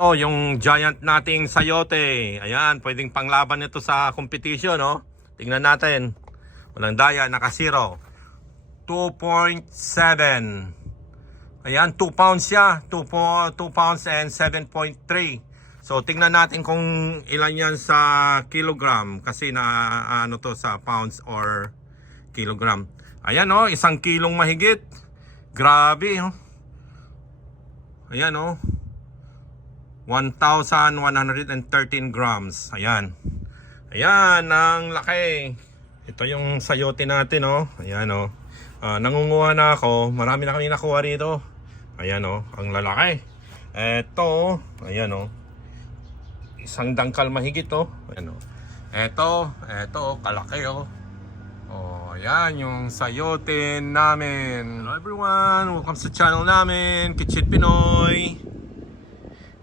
Oh, yung giant nating sayote. Ayan, pwedeng panglaban nito sa competition, no? Tingnan natin. Walang daya, naka zero. 2.7. Ayan, 2 pounds siya. 2, po, 2 pounds and 7.3. So, tingnan natin kung ilan yan sa kilogram. Kasi na ano to sa pounds or kilogram. Ayan, oh, isang kilong mahigit. Grabe, oh. Ayan, oh. 1,113 grams. Ayan. Ayan, ang laki. Ito yung sayote natin, oh. Ayan, oh. Ah, nangunguha na ako. Marami na kami nakuha rito. Ayan, oh. Ang lalaki. Ito. Ayan, oh. Isang dangkal mahigit, oh. Ayan, oh. Ito, ito, oh. Kalaki, oh. Oh, ayan yung sayote namin. Hello everyone, welcome sa channel namin, Kitchen Pinoy.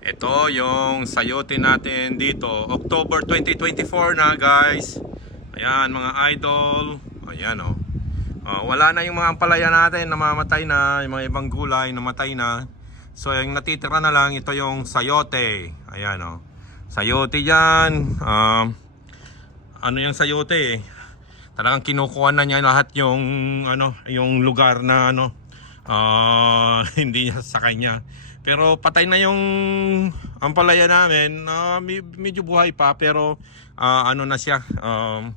Ito yung sayote natin dito. October 2024 na guys. Ayan mga idol. Ayan oh. Ah, wala na yung mga ampalaya natin namamatay na. Yung mga ibang gulay namatay na. So yung natitira na lang ito yung sayote. Ayan oh. Sayote yan. Um, ano yung sayote eh. Talagang kinukuha na niya lahat yung ano, yung lugar na ano ah, hindi niya sa kanya. Pero patay na yung ampalaya namin. Me- medyo buhay pa pero ah, ano na siya. Um,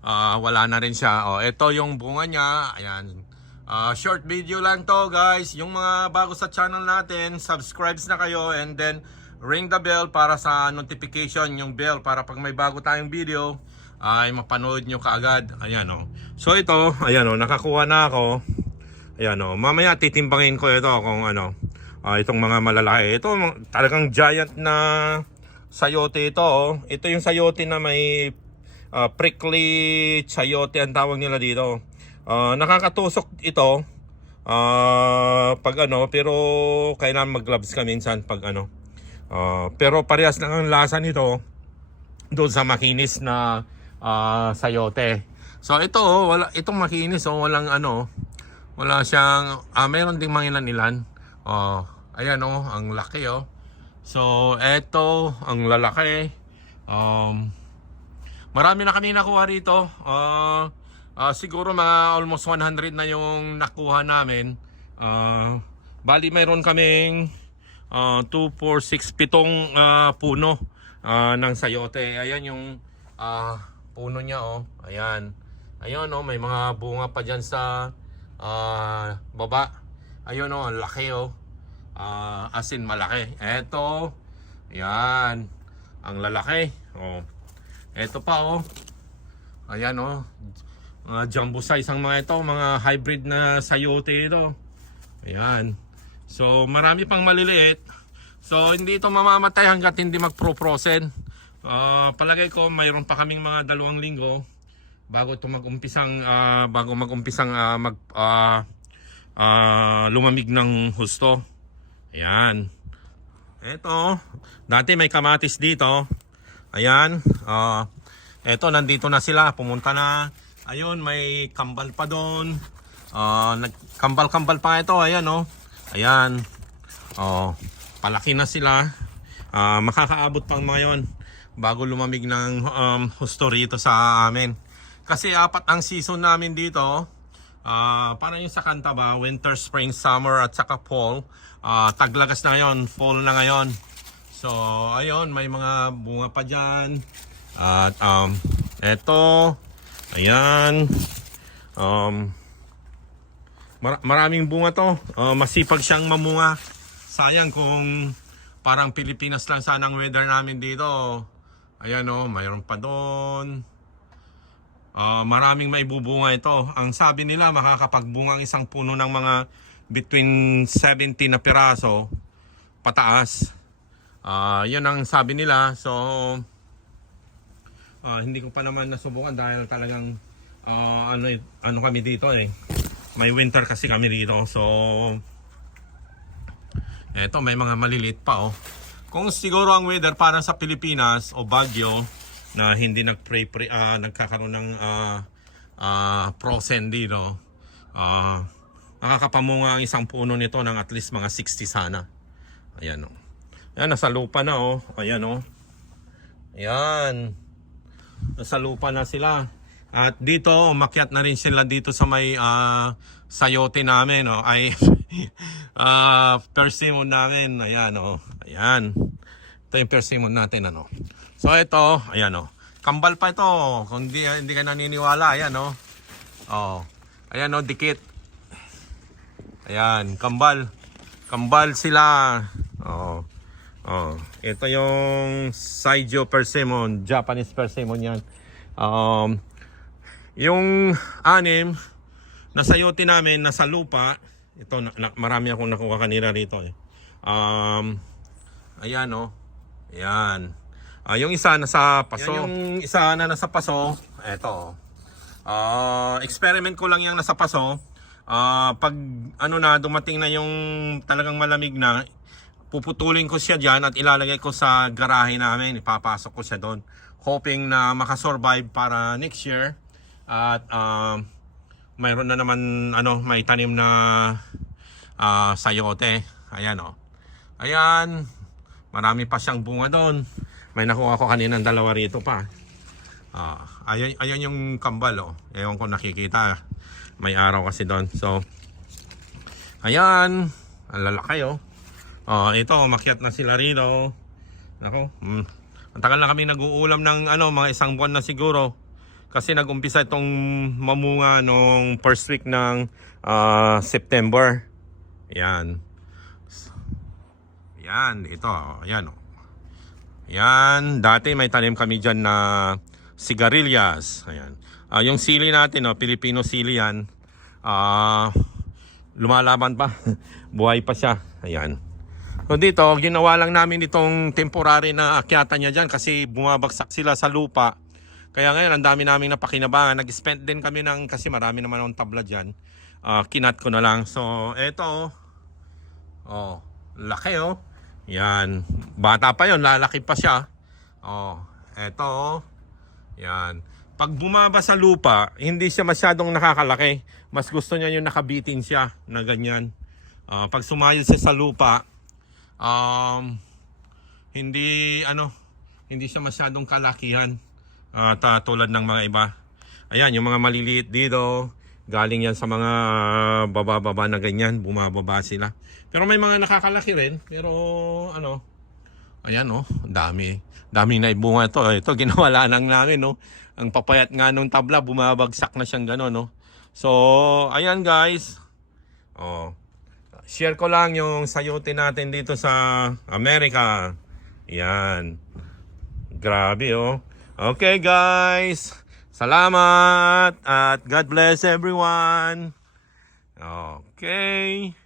ah, wala na rin siya. Oh, ito yung bunga niya. Ayan. Ah, short video lang to guys. Yung mga bago sa channel natin, subscribes na kayo and then ring the bell para sa notification yung bell para pag may bago tayong video ay mapanood nyo kaagad. Ayan oh. So ito, ayan oh, nakakuha na ako. Ayan oh, mamaya titimbangin ko ito kung ano, ah, itong mga malalaki. Ito talagang giant na sayote ito oh. Ito yung sayote na may ah, prickly chayote ang tawag nila dito. Ah, nakakatusok ito ah, pag ano, pero kailangan mag-gloves ka minsan pag ano. Ah, pero parehas lang ang lasa nito doon sa makinis na ah, sayote. So ito oh, wala itong makinis oh, walang ano, wala siyang ah, meron ding mga ilan-ilan. Oh, ayan oh, ang laki oh. So eto, ang lalaki. Um, marami na kami nakuha rito. Ah, ah, siguro mga almost 100 na yung nakuha namin. Ah, bali mayroon kaming uh, 2, 4, 6, pitong ah, puno ah, ng sayote. Ayan yung ah, puno niya oh. Ayan. Ayun oh, may mga bunga pa dyan sa ah, baba. Ayun oh, ang laki oh. Ah, asin malaki. Eto. Ayan. Ang lalaki. Oh. Eto pa oh. Ayan oh. Mga jumbo size ang mga ito, mga hybrid na sayote ito. Ayan. So marami pang maliliit. So hindi ito mamamatay hanggat hindi magpro-frozen. Ah, palagay ko mayroon pa kaming mga dalawang linggo bago ito mag-umpisang ah, bago mag-umpisang ah, mag ah, ah, lumamig ng husto. Ayan. Ito, dati may kamatis dito. Ayan. Ah, eto nandito na sila, pumunta na. Ayun, may kambal pa doon. Ah, nagkambal-kambal pa ito, ayan oh. Ayan. Oh, palaki na sila. Ah, makakaabot pang mga yon bago lumamig ng um, husto rito sa amin. Kasi apat ang season namin dito. Ah, parang yung sa kanta ba, winter, spring, summer at saka fall. Ah, taglagas na ngayon, fall na ngayon. So, ayun, may mga bunga pa dyan. At um, eto, ayan. Um, Mar- maraming bunga to. Uh, masipag siyang mamunga. Sayang kung parang Pilipinas lang sana ang weather namin dito. Ayan o, mayroon pa doon. Ah, maraming maibubunga ito. Ang sabi nila makakapagbunga ang isang puno ng mga between 70 na piraso pataas. Ah, 'yun ang sabi nila. So ah, hindi ko pa naman nasubukan dahil talagang ah, ano ano kami dito eh. May winter kasi kami dito. So eto may mga maliliit pa oh. Kung siguro ang weather parang sa Pilipinas o Baguio na hindi nagpray pray ah, nagkakaroon ng ah ah, frozen dito. Ah nakakapamunga ang isang puno nito ng at least mga 60 sana. Ayan oh. Yan, nasa lupa na oh. Ayan oh. Ayan. Nasa lupa na sila. At dito, umakyat na rin sila dito sa may ah, sayote namin. Oh. Ay, ah persimmon namin. Ayan oh. Ayan. Ito yung persimmon natin. Ano. So ito, ayan oh. Kambal pa ito. Kung hindi, hindi ka naniniwala, ayan oh. Oh. Ayan oh, dikit. Ayan, kambal. Kambal sila. Oh. Oh, ito yung Saijo persimmon, Japanese persimmon 'yan. Um, yung anim na sayote namin nasa lupa. Ito na, na- marami akong nakuha kanina rito eh. Um, ayan oh. Ayan. Ah, yung isa nasa paso. yung isa na nasa paso, eto. Ah, experiment ko lang yung nasa paso. Ah, pag ano na dumating na yung talagang malamig na, puputulin ko siya diyan at ilalagay ko sa garahe namin. Ipapasok ko siya doon. Hoping na makasurvive para next year. At um, mayroon na naman ano, may tanim na ah, sayote. Ayan oh. Ayan. Marami pa siyang bunga doon. May nakuha ko kanina dalawa rito pa. Ah, ayan, ayan yung kambal oh. Ewan ko nakikita. May araw kasi doon. So, ayan. Ang lalaki oh. Oh, ito, makyat na sila rito. Nako, mm. Ang tagal na kami nag-uulam ng ano, mga isang buwan na siguro. Kasi nag-umpisa itong mamunga nung first week ng ah, September. Yan. Yan, ito. Yan. Oh. Yan, dati may tanim kami dyan na sigarilyas. Ayan. Ah, yung sili natin, oh, Filipino sili yan. Ah, lumalaban pa. Buhay pa siya. Ayan. So dito, ginawa lang namin itong temporary na akyatan niya dyan kasi bumabagsak sila sa lupa. Kaya ngayon, ang dami namin napakinabangan. Nag-spend din kami ng, kasi marami naman akong tabla dyan. Ah, kinat ko na lang. So, eto. Oh, laki oh. Yan. Bata pa yon lalaki pa siya. Oh, eto oh. Yan. Pag bumaba sa lupa, hindi siya masyadong nakakalaki. Mas gusto niya yung nakabitin siya na ganyan. Ah, pag sumayod siya sa lupa, um, hindi ano, hindi siya masyadong kalakihan. Ah, ta- tulad ng mga iba. Ayan, yung mga maliliit dito, galing yan sa mga baba-baba na ganyan, bumababa sila. Pero may mga nakakalaki rin, pero ano, ayan oh, dami. Dami na ibunga ito. Ito, ginawala lang namin, no. Ang papayat nga nung tabla, bumabagsak na siyang gano'n, no. So, ayan guys. Oh, share ko lang yung sayote natin dito sa Amerika. Yan. Grabe, oh. Okay, guys. Salamat at God bless everyone. Okay.